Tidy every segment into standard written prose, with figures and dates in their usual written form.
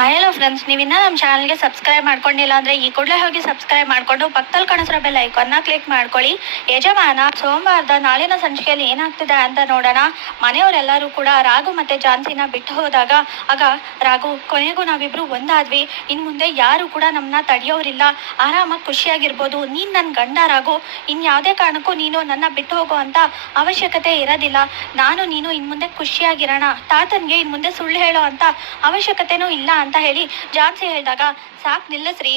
Hi hello friends, ನೀವಿನ್ನ ನಮ್ಮ ಚಾನಲ್ಗೆ subscribe ಮಾಡ್ಕೊಂಡಿಲ್ಲ ಅಂದರೆ ಈ ಕೂಡಲೇ ಹೋಗಿ ಸಬ್ಸ್ಕ್ರೈಬ್ ಮಾಡಿಕೊಂಡು ಪಕ್ಕದಲ್ಲಿ ಕಾಣಿಸಿರೋ ಬೆಲ್ ಐಕಾನ್ನ ಕ್ಲಿಕ್ ಮಾಡ್ಕೊಳ್ಳಿ. ಯಜಮಾನ ಸೋಮವಾರದ ನಾಳಿನ ಸಂಚಿಕೆಯಲ್ಲಿ ಏನಾಗ್ತಿದೆ ಅಂತ ನೋಡೋಣ. ಮನೆಯವರೆಲ್ಲರೂ ಕೂಡ ರಾಘು ಮತ್ತು ಜಾನ್ಸಿನ ಬಿಟ್ಟು ಹೋದಾಗ ಆಗ ರಾಘು, ಕೊನೆಗೂ ನಾವಿಬ್ರು ಒಂದಾದ್ವಿ, ಇನ್ನು ಮುಂದೆ ಯಾರು ಕೂಡ ನಮ್ಮನ್ನ ತಡೆಯೋರಿಲ್ಲ, ಆರಾಮಾಗಿ ಖುಷಿಯಾಗಿರ್ಬೋದು. ನೀನು ನನ್ನ ಗಂಡ ರಾಘು, ಇನ್ಯಾವುದೇ ಕಾರಣಕ್ಕೂ ನೀನು ನನ್ನ ಬಿಟ್ಟು ಹೋಗೋ ಅಂತ ಅವಶ್ಯಕತೆ ಇರೋದಿಲ್ಲ. ನಾನು ನೀನು ಇನ್ನು ಮುಂದೆ ಖುಷಿಯಾಗಿರೋಣ, ತಾತನಿಗೆ ಇನ್ನು ಮುಂದೆ ಸುಳ್ಳು ಹೇಳೋ ಅಂತ ಅವಶ್ಯಕತೆನೂ ಇಲ್ಲ ಅಂತ ಹೇಳಿ ಜಾನ್ಸಿ ಹೇಳಿದಾಗ, ಸಾಕು ನಿಲ್ಲಿಸ್ರಿ,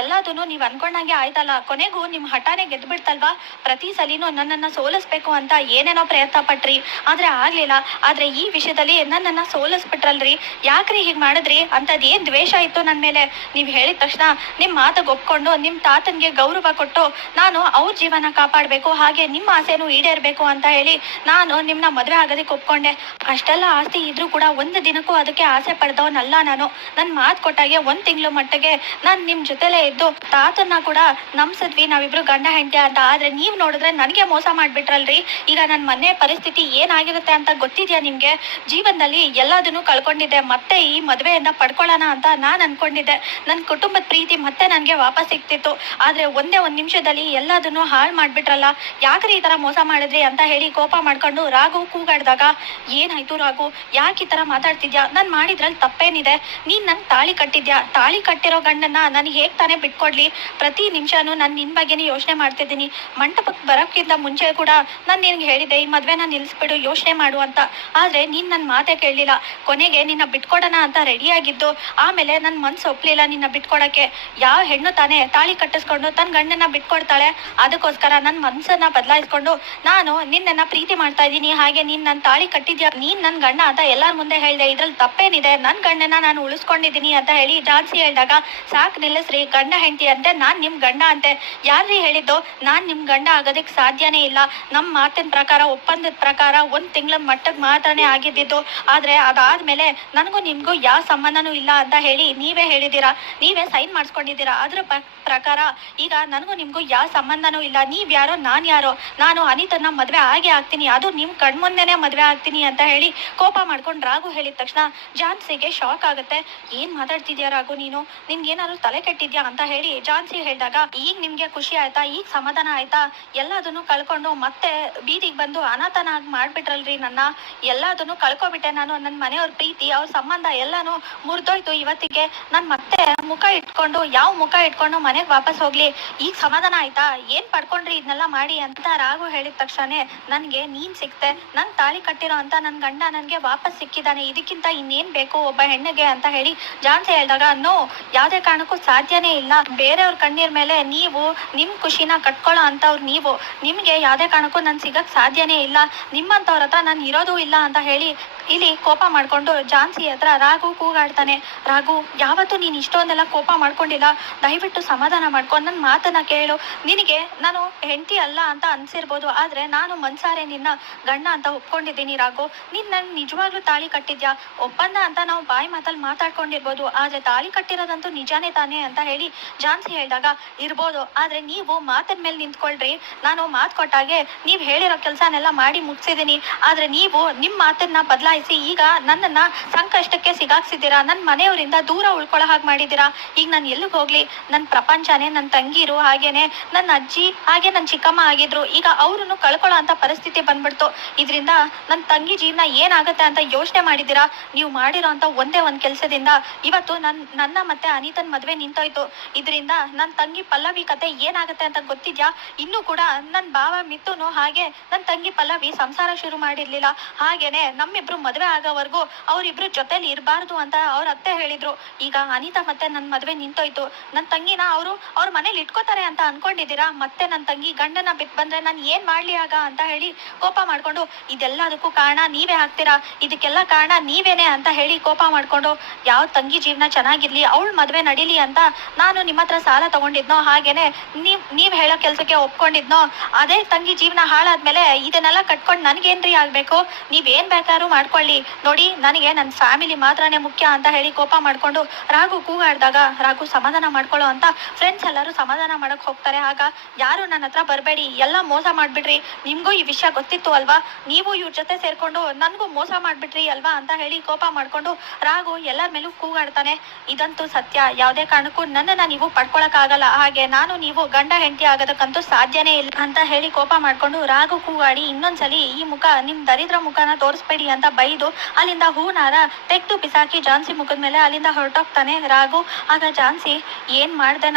ಎಲ್ಲದನ್ನು ನೀವು ಅನ್ಕೊಂಡಂಗೆ ಆಯ್ತಲ್ಲ, ಕೊನೆಗೂ ನಿಮ್ಮ ಹಠಾನೆ ಗೆದ್ದು ಬಿಡ್ತಲ್ವಾ. ಪ್ರತಿ ಸಲಿನೂ ನನ್ನನ್ನು ಸೋಲಿಸ್ಬೇಕು ಅಂತ ಏನೇನೋ ಪ್ರಯತ್ನ ಪಟ್ರಿ, ಆದರೆ ಆಗಲಿಲ್ಲ. ಆದರೆ ಈ ವಿಷಯದಲ್ಲಿ ನನ್ನನ್ನು ಸೋಲಿಸ್ಬಿಟ್ರಲ್ರಿ, ಯಾಕ್ರಿ ಹೀಗೆ ಮಾಡಿದ್ರಿ? ಅಂಥದ್ದೇನು ದ್ವೇಷ ಇತ್ತು ನನ್ನ ಮೇಲೆ? ನೀವು ಹೇಳಿದ ತಕ್ಷಣ ನಿಮ್ಮ ಮಾತಿಗೆ ಒಪ್ಕೊಂಡು ನಿಮ್ಮ ತಾತನಿಗೆ ಗೌರವ ಕೊಟ್ಟು ನಾನು ಅವ್ರ ಜೀವನ ಕಾಪಾಡಬೇಕು, ಹಾಗೆ ನಿಮ್ಮ ಆಸೆನೂ ಈಡೇರಬೇಕು ಅಂತ ಹೇಳಿ ನಾನು ನಿಮ್ಮನ್ನ ಮದುವೆ ಆಗೋದಕ್ಕೆ ಒಪ್ಕೊಂಡೆ. ಅಷ್ಟೆಲ್ಲ ಆಸ್ತಿ ಇದ್ರೂ ಕೂಡ ಒಂದು ದಿನಕ್ಕೂ ಅದಕ್ಕೆ ಆಸೆ ಪಡೆದವನಲ್ಲ ನಾನು. ನನ್ನ ಮಾತು ಕೊಟ್ಟಾಗೆ 1 ತಿಂಗಳು ಮಟ್ಟಿಗೆ ನಾನು ನಿಮ್ಮ ಜೊತೆಲೇ ಇದ್ದು ತಾತನ್ನ ಕೂಡ ನಂಬಿಸಿದ್ವಿ, ನಾವಿಬ್ರು ಗಂಡ ಹೆಂಡತಿ ಅಂತ. ಆದರೆ ನೀವು ನೋಡಿದ್ರೆ ನನಗೆ ಮೋಸ ಮಾಡಿಬಿಟ್ರಲ್ರಿ. ಈಗ ನನ್ನ ಮನೆ ಪರಿಸ್ಥಿತಿ ಏನಾಗಿರುತ್ತೆ ಅಂತ ಗೊತ್ತಿದೆಯಾ ನಿಮಗೆ? ಜೀವನದಲ್ಲಿ ಎಲ್ಲದನ್ನು ಕಳ್ಕೊಂಡಿದ್ದೆ, ಮತ್ತೆ ಈ ಮದುವೆಯಿಂದ ಪಡ್ಕೊಳ್ಳೋಣ ಅಂತ ನಾನು ಅನ್ಕೊಂಡಿದ್ದೆ. ನನ್ನ ಕುಟುಂಬದ ಪ್ರೀತಿ ಮತ್ತೆ ನನಗೆ ವಾಪಸ್ ಸಿಗ್ತಿತ್ತು. ಆದರೆ ಒಂದೇ 1 ನಿಮಿಷದಲ್ಲಿ ಎಲ್ಲದನ್ನು ಹಾಳು ಮಾಡಿಬಿಟ್ರಲ್ಲ, ಯಾಕ್ರಿ ಈ ಥರ ಮೋಸ ಮಾಡಿದ್ರಿ ಅಂತ ಹೇಳಿ ಕೋಪ ಮಾಡ್ಕೊಂಡು ರಾಘು ಕೂಗಾಡಿದಾಗ, ಏನಾಯ್ತು ರಾಘು, ಯಾಕೆ ಈ ಥರ ಮಾತಾಡ್ತಿದ್ಯಾ? ನಾನು ಮಾಡಿದ್ರಲ್ಲಿ ತಪ್ಪೇನಿದೆ? ನೀನು ನಂಗೆ ತಾಳಿ ಕಟ್ಟಿದ್ಯಾ, ತಾಳಿ ಕಟ್ಟಿರೋ ಗಂಡನ್ನ ನನಗೆ ಹೇಗೆ ತಾನೇ ಬಿಟ್ಕೊಡ್ಲಿ? ಪ್ರತಿ ನಿಮಿಷನೂ ನಾನು ನಿನ್ನ ಬಗ್ಗೆನೇ ಯೋಚನೆ ಮಾಡ್ತಿದ್ದೀನಿ. ಮಂಟಪಕ್ಕೆ ಬರೋಕ್ಕಿಂತ ಮುಂಚೆ ಕೂಡ ನಾನು ನಿನಗೆ ಹೇಳಿದ್ದೆ, ಈ ಮದುವೆನ ನಿಲ್ಲಿಸ್ಬಿಡು, ಯೋಚನೆ ಮಾಡು ಅಂತ. ಆದರೆ ನೀನು ನನ್ನ ಮಾತೇ ಕೇಳಲಿಲ್ಲ. ಕೊನೆಗೆ ನಿನ್ನ ಬಿಟ್ಕೊಡೋಣ ಅಂತ ರೆಡಿಯಾಗಿದ್ದು, ಆಮೇಲೆ ನನ್ನ ಮನಸ್ಸು ಒಪ್ಪಲಿಲ್ಲ ನಿನ್ನ ಬಿಟ್ಕೊಡೋಕ್ಕೆ. ಯಾವ ಹೆಣ್ಣು ತಾನೇ ತಾಳಿ ಕಟ್ಟಿಸ್ಕೊಂಡು ತನ್ನ ಗಂಡನ್ನ ಬಿಟ್ಕೊಡ್ತಾಳೆ? ಅದಕ್ಕೋಸ್ಕರ ನನ್ನ ಮನಸ್ಸನ್ನ ಬದಲಾಯಿಸ್ಕೊಂಡು ನಾನು ನಿನ್ನನ್ನು ಪ್ರೀತಿ ಮಾಡ್ತಾ ಇದ್ದೀನಿ, ಹಾಗೆ ನೀನು ನನ್ನ ತಾಳಿ ಕಟ್ಟಿದ್ಯಾ, ನೀನು ನನ್ನ ಗಂಡ ಅಂತ ಎಲ್ಲರ ಮುಂದೆ ಹೇಳಿದೆ, ಇದ್ರಲ್ಲಿ ತಪ್ಪೇನಿದೆ? ನನ್ನ ಗಂಡನ ನಾನು ಉಳಿಸ್ಕೊಂಡಿದ್ದೀನಿ ಅಂತ ಹೇಳಿ ಜಾನ್ಸಿ ಹೇಳಿದಾಗ, ಸಾಕು ನಿಲ್ಲಿಸ್ರಿ, ಗಂಡ ಹೆಂಡತಿ ಅಂತೆ, ನಾನು ನಿಮ್ಮ ಗಂಡ ಅಂತೆ. ಯಾರ್ರೀ ಹೇಳಿದ್ದು ನಾನು ನಿಮ್ಮ ಗಂಡ ಆಗೋದಕ್ಕೆ ಸಾಧ್ಯನೇ ಇಲ್ಲ? ನಮ್ಮ ಮಾತಿನ ಪ್ರಕಾರ, ಒಪ್ಪಂದದ ಪ್ರಕಾರ 1 ತಿಂಗಳ ಮಟ್ಟಕ್ಕೆ ಮಾತ್ರನೇ ಆಗಿದ್ದಿದ್ದು. ಆದರೆ ಅದಾದ್ಮೇಲೆ ನನಗೂ ನಿಮಗೂ ಯಾವ ಸಂಬಂಧನೂ ಇಲ್ಲ ಅಂತ ಹೇಳಿ ನೀವೇ ಹೇಳಿದ್ದೀರಾ, ನೀವೇ ಸೈನ್ ಮಾಡಿಸ್ಕೊಂಡಿದ್ದೀರಾ. ಅದ್ರ ಪ್ರಕಾರ ಈಗ ನನಗೂ ನಿಮಗೂ ಯಾವ ಸಂಬಂಧನೂ ಇಲ್ಲ. ನೀವು ಯಾರೋ, ನಾನು ಯಾರೋ? ನಾನು ಅನಿತನ್ನ ಮದುವೆ ಆಗೇ ಆಗ್ತೀನಿ, ಅದು ನಿಮ್ಮ ಕಣ್ಮುಂದೆನೇ ಮದುವೆ ಆಗ್ತೀನಿ ಅಂತ ಹೇಳಿ ಕೋಪ ಮಾಡ್ಕೊಂಡು ರಾಘು ಹೇಳಿದ ತಕ್ಷಣ ಜಾನ್ಸಿಗೆ ಶಾಕ್ ಆಗುತ್ತೆ. ಏನು ಮಾತಾಡ್ತಿದ್ಯಾ ರಾಘು, ನೀನು ನಿನ್ಗೇನಾದ್ರು ತಲೆ ಕೆಟ್ಟಿದ್ಯಾ ಅಂತ ಹೇಳಿ ಜಾನ್ಸಿ ಹೇಳಿದಾಗ, ಈಗ ನಿಮಗೆ ಖುಷಿ ಆಯ್ತಾ? ಈಗ ಸಮಾಧಾನ ಆಯ್ತಾ? ಎಲ್ಲದನ್ನು ಕಳ್ಕೊಂಡು ಮತ್ತೆ ಬೀದಿಗೆ ಬಂದು ಅನಾಥನಾಗಿ ಮಾಡ್ಬಿಟ್ರಲ್ರಿ ನನ್ನ. ಎಲ್ಲದನ್ನು ಕಳ್ಕೊಬಿಟ್ಟೆ ನಾನು. ನನ್ನ ಮನೆಯವ್ರ ಪ್ರೀತಿ, ಅವ್ರ ಸಂಬಂಧ ಎಲ್ಲಾನು ಮುರಿದೋಯ್ತು ಇವತ್ತಿಗೆ. ನಾನು ಮತ್ತೆ ಮುಖ ಇಟ್ಕೊಂಡು ಮನೆಗೆ ವಾಪಸ್ ಹೋಗ್ಲಿ? ಈಗ ಸಮಾಧಾನ ಆಯ್ತಾ? ಏನ್ ಪಡ್ಕೊಂಡ್ರಿ ಇದನ್ನೆಲ್ಲ ಮಾಡಿ ಅಂತ ರಾಘು ಹೇಳಿದ ತಕ್ಷಣ ನನಗೆ ನೀನ್ ಸಿಕ್ತೆ, ನನ್ ತಾಳಿ ಕಟ್ಟಿರೋ ಅಂತ ನನ್ನ ಗಂಡ ನನಗೆ ವಾಪಸ್ ಸಿಕ್ಕಿದ್ದಾನೆ, ಇದಕ್ಕಿಂತ ಇನ್ನೇನ್ ಬೇಕು ಒಬ್ಬ ಹೆಣ್ಣಿಗೆ ಅಂತ ಹೇಳಿ ಜಾನ್ಸಿ ಹೇಳಿದಾಗ, ನೋ, ಯಾವುದೇ ಕಾರಣಕ್ಕೂ ಸಾಧ್ಯನೇ ಇಲ್ಲ. ಬೇರೆಯವ್ರ ಕಣ್ಣೀರ್ ಮೇಲೆ ನೀವು ನಿಮ್ಮ ಖುಷಿನ ಕಟ್ಕೊಳ್ಳೋ ಅಂತವ್ರು ನೀವು, ನಿಮಗೆ ಯಾವುದೇ ಕಾರಣಕ್ಕೂ ನಾನು ಸಿಗಕ್ಕೆ ಸಾಧ್ಯನೇ ಇಲ್ಲ, ನಿಮ್ಮಂಥವ್ರ ಹತ್ರ ನಾನು ಇರೋದು ಇಲ್ಲ ಅಂತ ಹೇಳಿ ಇಲ್ಲಿ ಕೋಪ ಮಾಡ್ಕೊಂಡು ಜಾನ್ಸಿ ಹತ್ರ ರಾಘು ಕೂಗಾಡ್ತಾನೆ. ರಾಘು, ಯಾವತ್ತೂ ನೀನು ಇಷ್ಟೊಂದೆಲ್ಲ ಕೋಪ ಮಾಡ್ಕೊಂಡಿಲ್ಲ, ದಯವಿಟ್ಟು ಸಮಾಧಾನ ಮಾಡ್ಕೊಂಡು ನನ್ನ ಮಾತನ್ನ ಕೇಳು. ನಿನಗೆ ನಾನು ಹೆಂಡತಿ ಅಲ್ಲ ಅಂತ ಅನ್ಸಿರ್ಬೋದು, ಆದರೆ ನಾನು ಮನ್ಸಾರೆ ನಿನ್ನ ಗಂಡ ಅಂತ ಒಪ್ಕೊಂಡಿದ್ದೀನಿ ರಾಘು. ನೀನು ನನ್ನ ನಿಜವಾಗ್ಲೂ ತಾಳಿ ಕಟ್ಟಿದ್ಯಾ? ಒಪ್ಪಂದ ಅಂತ ನಾವು ಬಾಯಿ ಮಾತಲ್ಲಿ ಮಾತಾಡ್ಕೊಂಡಿರ್ಬೋದು, ಆದರೆ ತಾಳಿ ಕಟ್ಟಿರೋದಂತೂ ನಿಜಾನೇ ತಾನೇ ಅಂತ ಹೇಳಿ ಜಾನ್ಸಿ ಹೇಳಿದಾಗ, ಇರ್ಬೋದು, ಆದರೆ ನೀವು ಮಾತಿನ ಮೇಲೆ ನಿಂತ್ಕೊಳ್ರಿ. ನಾನು ಮಾತು ಕೊಟ್ಟಾಗೆ ನೀವು ಹೇಳಿರೋ ಕೆಲಸನೆಲ್ಲ ಮಾಡಿ ಮುಗಿಸಿದ್ದೀನಿ, ಆದರೆ ನೀವು ನಿಮ್ಮ ಮಾತನ್ನ ಬದಲಾಯಿಸಿ ಈಗ ನನ್ನನ್ನು ಸಂಕಷ್ಟಕ್ಕೆ ಸಿಗಾಕ್ಸಿದ್ದೀರಾ, ನನ್ನ ಮನೆಯವರಿಂದ ದೂರ ಉಳ್ಕೊಳ್ಳೋ ಹಾಗೆ ಮಾಡಿದ್ದೀರಾ. ಈಗ ನಾನು ಎಲ್ಲಿಗೆ ಹೋಗ್ಲಿ? ನನ್ನ ಪ್ರಪಂಚನೇ ನನ್ನ ತಂಗಿರು, ಹಾಗೇನೆ ನನ್ನ ಅಜ್ಜಿ, ಹಾಗೆ ನನ್ನ ಚಿಕ್ಕಮ್ಮ ಆಗಿದ್ರು, ಈಗ ಅವ್ರನ್ನು ಕಳ್ಕೊಳ್ಳೋ ಅಂತ ಪರಿಸ್ಥಿತಿ ಬಂದ್ಬಿಡ್ತು. ಇದರಿಂದ ನನ್ನ ತಂಗಿ ಜೀವನ ಏನಾಗುತ್ತೆ ಅಂತ ಯೋಚನೆ ಮಾಡಿದ್ದೀರಾ? ನೀವು ಮಾಡಿರೋ ಅಂತ ಒಂದೇ ಒಂದು ಕೆಲಸದಿಂದ ಇವತ್ತು ನನ್ನ ಮತ್ತೆ ಅನಿತನ್ ಮದುವೆ ನಿಂತೋಯ್ತು. ಇದರಿಂದ ನನ್ನ ತಂಗಿ ಪಲ್ಲವಿ ಕತೆ ಏನಾಗುತ್ತೆ ಅಂತ ಗೊತ್ತಿದ್ಯಾ? ಇನ್ನೂ ಕೂಡ ನನ್ನ ಭಾವ ಮಿಥುನು ಹಾಗೆ ನನ್ನ ತಂಗಿ ಪಲ್ಲವಿ ಸಂಸಾರ ಶುರು ಮಾಡಿರ್ಲಿಲ್ಲ, ಹಾಗೇನೆ ನಮ್ಮಿಬ್ರು ಮದುವೆ ಆಗೋವರೆಗೂ ಅವರಿಬ್ರು ಜೊತೆಲಿ ಇರಬಾರ್ದು ಅಂತ ಅವ್ರ ಅತ್ತೆ ಹೇಳಿದ್ರು. ಈಗ ಅನಿತಾ ಮತ್ತೆ ನನ್ನ ಮದುವೆ ನಿಂತೋಯ್ತು, ನನ್ನ ತಂಗಿನ ಅವ್ರ ಮನೇಲಿ ಇಟ್ಕೋತಾರೆ ಅಂತ ಅನ್ಕೊಂಡಿದ್ದೀರಾ? ಮತ್ತೆ ನನ್ನ ತಂಗಿ ಗಂಡನ ಬಿಟ್ಟು ಬಂದ್ರೆ ನಾನು ಏನ್ ಮಾಡ್ಲಿ ಆಗ ಅಂತ ಹೇಳಿ ಕೋಪ ಮಾಡ್ಕೊಂಡು, ಇದೆಲ್ಲದಕ್ಕೂ ಕಾರಣ ನೀವೇ ಆಗ್ತೀರಾ, ಇದಕ್ಕೆಲ್ಲ ಕಾರಣ ನೀವೇನೆ ಅಂತ ಹೇಳಿ ಕೋಪ ಮಾಡ್ಕೊಂಡು, ಯಾವ ತಂಗಿ ಜೀವನ ಚೆನ್ನಾಗಿರ್ಲಿ, ಅವಳ ಮದುವೆ ನಡೀಲಿ ಅಂತ ನಾನು ನಿಮ್ಮ ಹತ್ರ ಸಾಲ ತಗೊಂಡಿದ್ನೋ, ಹಾಗೇನೆ ನೀವ್ ಹೇಳೋ ಕೆಲ್ಸಕ್ಕೆ ಒಪ್ಕೊಂಡಿದ್ನೋ, ಅದೇ ತಂಗಿ ಜೀವನ ಹಾಳಾದ್ಮೇಲೆ ಇದನ್ನೆಲ್ಲ ಕಟ್ಕೊಂಡು ನನ್ಗೇನ್ರಿ ಆಗ್ಬೇಕು? ನೀವೇನ್ ಬೇಕಾದ್ರೂ ಮಾಡ್ಕೊಳ್ಳಿ, ಮಾಡ್ಕೊಳ್ಳಿ, ನೋಡಿ ನನಗೆ ನನ್ನ ಫ್ಯಾಮಿಲಿ ಮಾತ್ರನೇ ಮುಖ್ಯ ಅಂತ ಹೇಳಿ ಕೋಪ ಮಾಡ್ಕೊಂಡು ರಾಘು ಕೂಗಾಡಿದಾಗ ರಾಘು ಸಮಾಧಾನ ಮಾಡ್ಕೊಳ್ಳೋ ಅಂತ ಫ್ರೆಂಡ್ಸ್ ಎಲ್ಲರೂ ಸಮಾಧಾನ ಮಾಡಕ್ ಹೋಗ್ತಾರೆ. ಆಗ ಯಾರು ನನ್ನ ಹತ್ರ ಬರಬೇಡಿ, ಎಲ್ಲ ಮೋಸ ಮಾಡ್ಬಿಡ್ರಿ, ನಿಮ್ಗೂ ಈ ವಿಷಯ ಗೊತ್ತಿತ್ತು ಅಲ್ವಾ, ನೀವು ಇವ್ರ ಜೊತೆ ಸೇರ್ಕೊಂಡು ನನ್ಗೂ ಮೋಸ ಮಾಡ್ಬಿಟ್ರಿ ಅಲ್ವಾ ಅಂತ ಹೇಳಿ ಕೋಪ ಮಾಡ್ಕೊಂಡು ರಾಘು ಎಲ್ಲರ ಮೇಲೂ ಕೂಗಾಡ್ತಾನೆ. ಇದಂತೂ ಸತ್ಯ, ಯಾವುದೇ ಕಾರಣಕ್ಕೂ ನನ್ನನ್ನ ನೀವು ಪಡ್ಕೊಳಕ್ ಆಗಲ್ಲ, ಹಾಗೆ ನಾನು ನೀವು ಗಂಡ ಹೆಂಡತಿ ಆಗೋದಕ್ಕಂತೂ ಸಾಧ್ಯನೇ ಇಲ್ಲ ಅಂತ ಹೇಳಿ ಕೋಪ ಮಾಡ್ಕೊಂಡು ರಾಘು ಕೂಗಾಡಿ ಇನ್ನೊಂದ್ಸಲಿ ಈ ಮುಖ ನಿಮ್ ದರಿದ್ರ ಮುಖನ ತೋರಿಸ್ಬೇಡಿ ಅಂತ ಬೈದು ಅಲ್ಲಿಂದ ಹೂನಾರ ತೆಗ್ದು ಬಿಸಾಕಿ ಝಾನ್ಸಿ ಮುಖದ ಮೇಲೆ ಅಲ್ಲಿಂದ ಹೊರಟೋಗ್ತಾನೆ ರಾಘು. ಆಗ ಝಾನ್ಸಿ ಏನ್ ಮಾಡ್ದೆ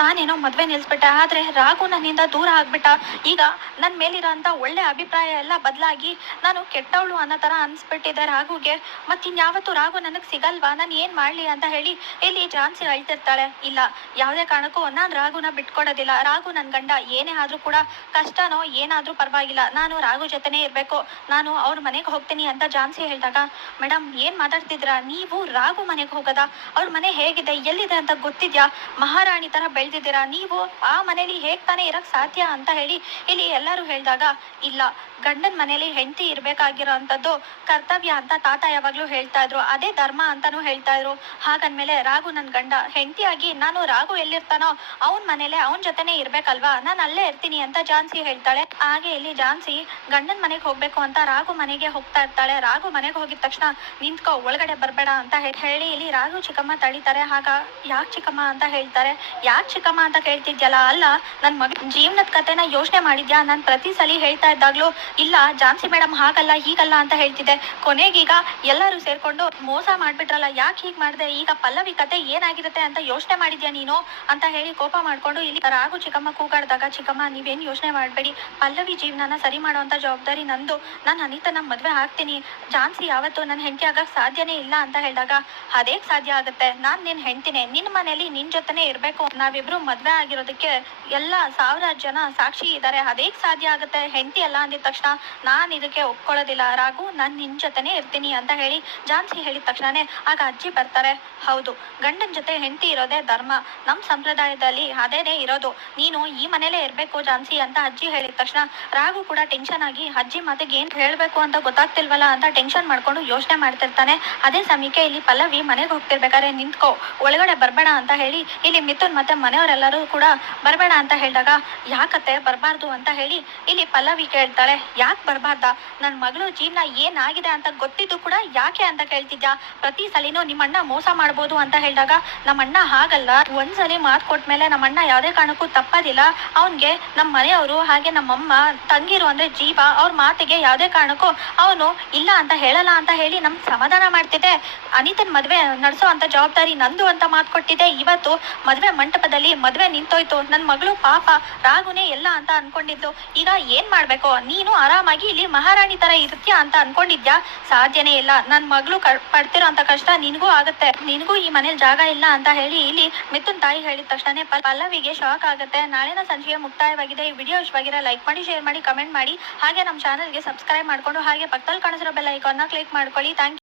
ನಾನೇನೋ ಮದ್ವೆ ನಿಲ್ಸ್ಬಿಟ್ಟೆ, ಆದ್ರೆ ರಾಘು ನನ್ನಿಂದ ದೂರ ಆಗ್ಬಿಟ್ಟ, ಈಗ ನನ್ ಮೇಲಿರೋ ಅಂತ ಒಳ್ಳೆ ಅಭಿಪ್ರಾಯ ಎಲ್ಲ ಬದಲಾಗಿ ನಾನು ಕೆಟ್ಟವಳು ಅನ್ನೋ ತರ ಅನ್ಸ್ಬಿಟ್ಟಿದೆ ರಾಘುಗೆ. ಮತ್ತಿನ್ಯಾವತ್ತು ರಾಘು ನನಗ್ ಸಿಗಲ್ವಾ, ನಾನು ಏನ್ ಮಾಡ್ಲಿ ಅಂತ ಹೇಳಿ ಇಲ್ಲಿ ಝಾನ್ಸಿ ಅಳ್ತಿರ್ತಾಳೆ. ಇಲ್ಲ, ಯಾವುದೇ ಕಾರಣಕ್ಕೂ ನಾನ್ ರಾಘುನ ಬಿಟ್ಕೊಡೋದಿಲ್ಲ, ರಾಘು ನನ್ ಗಂಡ, ಏನೇ ಆದ್ರೂ ಕೂಡ ಕಷ್ಟನೋ ಏನಾದ್ರೂ ಪರವಾಗಿಲ್ಲ, ನಾನು ರಾಘು ಜೊತೆನೇ ಇರ್ಬೇಕು, ನಾನು ಅವ್ರ ಮನೆಗೆ ಹೋಗ್ತೀನಿ ಅಂತ ಝಾನ್ಸಿ ಹೇಳಿದಾಗ, ಮೇಡಮ್ ಏನ್ ಮಾತಾಡ್ತಿದ್ರಾ, ನೀವು ರಾಘು ಮನೆಗೆ ಹೋಗದ, ಅವ್ರ ಮನೆ ಹೇಗಿದೆ ಎಲ್ಲಿದೆ ಅಂತ ಗೊತ್ತಿದ್ಯಾ, ಮಹಾರಾಣಿ ತರ ಬೆಳೆದಿದ್ದೀರಾ, ನೀವು ಆ ಮನೇಲಿ ಹೇಗ್ ತಾನೇ ಇರಕ್ ಸಾಧ್ಯ ಅಂತ ಹೇಳಿ ಇಲ್ಲಿ ಎಲ್ಲರೂ ಹೇಳಿದಾಗ, ಇಲ್ಲ ಗಂಡನ ಮನೇಲಿ ಹೆಂಡತಿ ಇರ್ಬೇಕಾಗಿರೋ ಅಂತದ್ದು ಕರ್ತವ್ಯ ಅಂತ ತಾತ ಯಾವಾಗ್ಲೂ ಹೇಳ್ತಾ ಇದ್ರು, ಅದೇ ಧರ್ಮ ಅಂತಾನು ಹೇಳ್ತಾ ಇದ್ರು. ಹಾಗಂದ್ಮೇಲೆ ರಾಘು ನನ್ ಗಂಡ, ಹೆಂಡತಿಯಾಗಿ ನಾನು ರಾಘು ಎಲ್ಲಿರ್ತಾನೋ ಅವನ್ ಮನೇಲೆ ಅವನ್ ಜೊತೆನೆ ಇರ್ಬೇಕಲ್ವಾ, ನಾನು ಅಲ್ಲೇ ಇರ್ತೀನಿ ಅಂತ ಝಾನ್ಸಿ ಹೇಳ್ತಾಳೆ. ಹಾಗೆ ಇಲ್ಲಿ ಝಾನ್ಸಿ ಗಂಡನ ಮನೆಗೆ ಹೋಗ್ಬೇಕು ಅಂತ ರಾಘು ಮನೆಗೆ ಹೋಗ್ತಾ ಇರ್ತಾಳೆ. ರಾಘು ಮನೆಗೆ ಹೋಗಿದ ತಕ್ಷಣ ನಿಂತ್ಕೋ, ಒಳಗಡೆ ಬರ್ಬೇಡ ಅಂತ ಹೇಳಿ ಇಲ್ಲಿ ರಾಘು ಚಿಕ್ಕಮ್ಮ ತಡಿತಾರೆ. ಆಗ ಯಾಕೆ ಚಿಕ್ಕಮ್ಮ ಅಂತ ಹೇಳ್ತಾರೆ. ಯಾಕೆ ಚಿಕ್ಕಮ್ಮ ಅಂತ ಕೇಳ್ತಿದ್ಯಲ್ಲ, ಅಲ್ಲ ನನ್ ಮಗ ಜೀವನದ ಕತೆನ ಯೋಚನೆ ಮಾಡಿದ್ಯಾ, ನಾನ್ ಪ್ರತಿ ಸಲ ಹೇಳ್ತಾ ಇದ್ದಾಗ್ಲೂ ಇಲ್ಲ ಝಾನ್ಸಿ ಮೇಡಮ್ ಹಾಗಲ್ಲ ಹೀಗಲ್ಲ ಅಂತ ಹೇಳ್ತಿದ್ದೆ, ಕೊನೆಗೀಗ ಎಲ್ಲರೂ ಸೇರ್ಕೊಂಡು ಮೋಸ ಮಾಡ್ಬಿಟ್ರಲ್ಲ, ಯಾಕೆ ಹೀಗ್ ಮಾಡ್ದೆ, ಈಗ ಪಲ್ಲವಿ ಕತೆ ಏನಾಗಿರುತ್ತೆ ಅಂತ ಯೋಚನೆ ಮಾಡಿದ್ಯಾ ನೀನು ಅಂತ ಹೇಳಿ ಕೋಪ ಮಾಡ್ಕೊಂಡು ಇಲ್ಲಿ ರಾಘು ಚಿಕ್ಕಮ್ಮ ಕೂಗಾಡ್ದಾಗ, ಚಿಕ್ಕಮ್ಮ ನೀವೇನು ಯೋಚನೆ ಮಾಡ್ಬೇಡಿ, ಪಲ್ಲವಿ ಜೀವನನ ಸರಿ ಮಾಡುವಂತ ಜವಾಬ್ದಾರಿ ನಂದು, ನಾನು ಅನಿತನ ಮದ್ವೆ ಆಗ್ತೀನಿ, ಝಾನ್ಸಿ ಯಾವತ್ತು ನನ್ನ ಹೆಂಡತಿ ಆಗಕ್ ಸಾಧ್ಯನೇ ಇಲ್ಲ ಅಂತ ಹೇಳಿದಾಗ, ಅದೇಗ್ ಸಾಧ್ಯ ಆಗುತ್ತೆ, ನಾನ್ ನಿನ್ ಹೆಂಡ್ತಿನೇ, ನಿನ್ ಮನೇಲಿ ನಿನ್ ಜೊತೆನೆ ಇರ್ಬೇಕು, ನಾವಿಬ್ರು ಮದ್ವೆ ಆಗಿರೋದಕ್ಕೆ ಎಲ್ಲ 1000 ಜನ ಸಾಕ್ಷಿ ಇದ್ದಾರೆ, ಅದೇಗ್ ಸಾಧ್ಯ ಆಗುತ್ತೆ, ಹೆಂಡತಿ ಅಲ್ಲ ಅಂದಿದ ತಕ್ಷಣ ನಾನ್ ಇದಕ್ಕೆ ಒಪ್ಕೊಳ್ಳೋದಿಲ್ಲ ರಾಘು, ನಾನ್ ನಿನ್ ಜೊತೆನೆ ಇರ್ತೀನಿ ಅಂತ ಹೇಳಿ ಝಾನ್ಸಿ ಹೇಳಿದ ತಕ್ಷಣನೇ ಆಗ ಅಜ್ಜಿ ಬರ್ತಾರೆ. ಹೌದು, ಗಂಡನ ಜೊತೆ ಹೆಂಡತಿ ಇರೋದೇ ಧರ್ಮ, ನಮ್ ಸಂಪ್ರದಾಯದಲ್ಲಿ ಅದೇನೇ ಇರೋದು, ನೀನು ಈ ಮನೇಲೆ ಇರ್ಬೇಕು ಝಾನ್ಸಿ ಅಂತ ಅಜ್ಜಿ ಹೇಳಿದ ತಕ್ಷಣ ರಾಘು ಕೂಡ ಟೆನ್ಷನ್ ಆಗಿ ಅಜ್ಜಿ ಮಾತಿಗೆ ಏನ್ ಹೇಳ್ಬೇಕು ಅಂತ ಗೊತ್ತಾಗ್ತಿಲ್ವಲ್ಲ ಅಂತ ಟೆನ್ಷನ್ ಮಾಡ್ಕೊಂಡು ಯೋಚನೆ ಮಾಡ್ತಿರ್ತಾನೆ. ಅದೇ ಸಮಯಕ್ಕೆ ಇಲ್ಲಿ ಪಲ್ಲವಿ ಮನೆಗೆ ಹೋಗ್ತಿರ್ಬೇಕಾದ್ರೆ ನಿಂತ್ಕೋ, ಒಳಗಡೆ ಬರ್ಬೇಡ ಅಂತ ಹೇಳಿ ಇಲ್ಲಿ ಮಿಥುನ್ ಮತ್ತೆ ಮನೆಯವರೆಲ್ಲರೂ ಕೂಡ ಬರ್ಬೇಡ ಅಂತ ಹೇಳಿದಾಗ, ಯಾಕತ್ತೆ ಬರ್ಬಾರ್ದು ಅಂತ ಹೇಳಿ ಇಲ್ಲಿ ಪಲ್ಲವಿ ಕೇಳ್ತಾಳೆ. ಯಾಕೆ ಬರ್ಬಾರ್ದ, ನನ್ ಮಗಳು ಜೀವನ ಏನಾಗಿದೆ ಅಂತ ಗೊತ್ತಿದ್ದು ಕೂಡ ಯಾಕೆ ಅಂತ ಕೇಳ್ತಿದ್ಯಾ, ಪ್ರತಿ ಸಲಿನೂ ನಿಮ್ಮಣ್ಣ ಮೋಸ ಮಾಡ್ಬೋದು ಅಂತ ಹೇಳಿದಾಗ, ನಮ್ಮಣ್ಣ ಹಾಗಲ್ಲ, ಒಂದ್ಸಲಿ ಮಾತು ಕೊಟ್ಮೇಲೆ ನಮ್ಮಣ್ಣ ಯಾವ್ದೇ ಕಾರಣಕ್ಕೂ ತಪ್ಪದಿಲ್ಲ, ಅವನ್ಗೆ ನಮ್ಮ ಮನೆಯವರು ಹಾಗೆ ನಮ್ಮಮ್ಮ ತಂಗಿರು ಅಂದ್ರೆ ಜೀವ, ಅವ್ರ ಮಾತಿಗೆ ಯಾವ್ದೇ ಕಾರಣಕ್ಕೂ ಅವನು ಇಲ್ಲ ಅಂತ ಹೇಳಲ್ಲ ಅಂತ ಹೇಳಿ ನಮ್ ಸಮಾಧಾನ ಮಾಡ್ತಿದ್ದೆ, ಅನಿತನ್ ಮದ್ವೆ ನಡೆಸೋ ಅಂತ ಜವಾಬ್ದಾರಿ ನಂದು ಅಂತ ಮಾತು ಕೊಟ್ಟಿದ್ದೆ, ಇವತ್ತು ಮದ್ವೆ ಮಂಟಪದಲ್ಲಿ ಮದ್ವೆ ನಿಂತೋಯ್ತು, ನನ್ ಮಗಳು ಪಾಪ ರಾಘುನೇ ಎಲ್ಲ ಅಂತ ಅನ್ಕೊಂಡಿದ್ದು, ಈಗ ಏನ್ ಮಾಡ್ಬೇಕು, ನೀನು ಆರಾಮಾಗಿ ಇಲ್ಲಿ ಮಹಾರಾಣಿ ತರ ಇರ್ತೀಯ ಅಂತ ಅನ್ಕೊಂಡಿದ್ಯಾ, ಸಾಧ್ಯನೇ ಇಲ್ಲ, ನನ್ ಮಗಳು ಪಡ್ತಿರೋ ಅಂತ ಕಷ್ಟ ನಿನ್ಗೂ ಆಗತ್ತೆ, ನಿನ್ಗೂ ಈ ಮನೇಲಿ ಜಾಗ ಇಲ್ಲ ಅಂತ ಹೇಳಿ ಇಲ್ಲಿ ಮಿಥುನ್ ತಾಯಿ ಹೇಳಿದ ತಕ್ಷಣ ಪಲ್ಲವಿಗೆ ಶಾಕ್ ಆಗುತ್ತೆ. ನಾಳಿನ ಸಂಜೆಗೆ ಮುಕ್ತಾಯವಾಗಿದೆ. ಈ ವಿಡಿಯೋ ಇಷ್ಟವಾಗಿರೋ ಲೈಕ್ ಮಾಡಿ, ಶೇರ್ ಮಾಡಿ, ಕಮೆಂಟ್ ಮಾಡಿ, ಹಾಗೆ ನಮ್ಮ ಚಾನಲ್ಗೆ ಸಬ್ಸ್ಕ್ರೈಬ್ ಮಾಡ್ಕೊಂಡು ಹಾಗೆ ಪಕ್ಕದಲ್ಲಿ ಕಾಣಿಸಿರೋ ಬೆಲ್ ಐಕಾನ್ನ ಕ್ಲಿಕ್ ಮಾಡ್ಕೊಳ್ಳಿ. Thank you.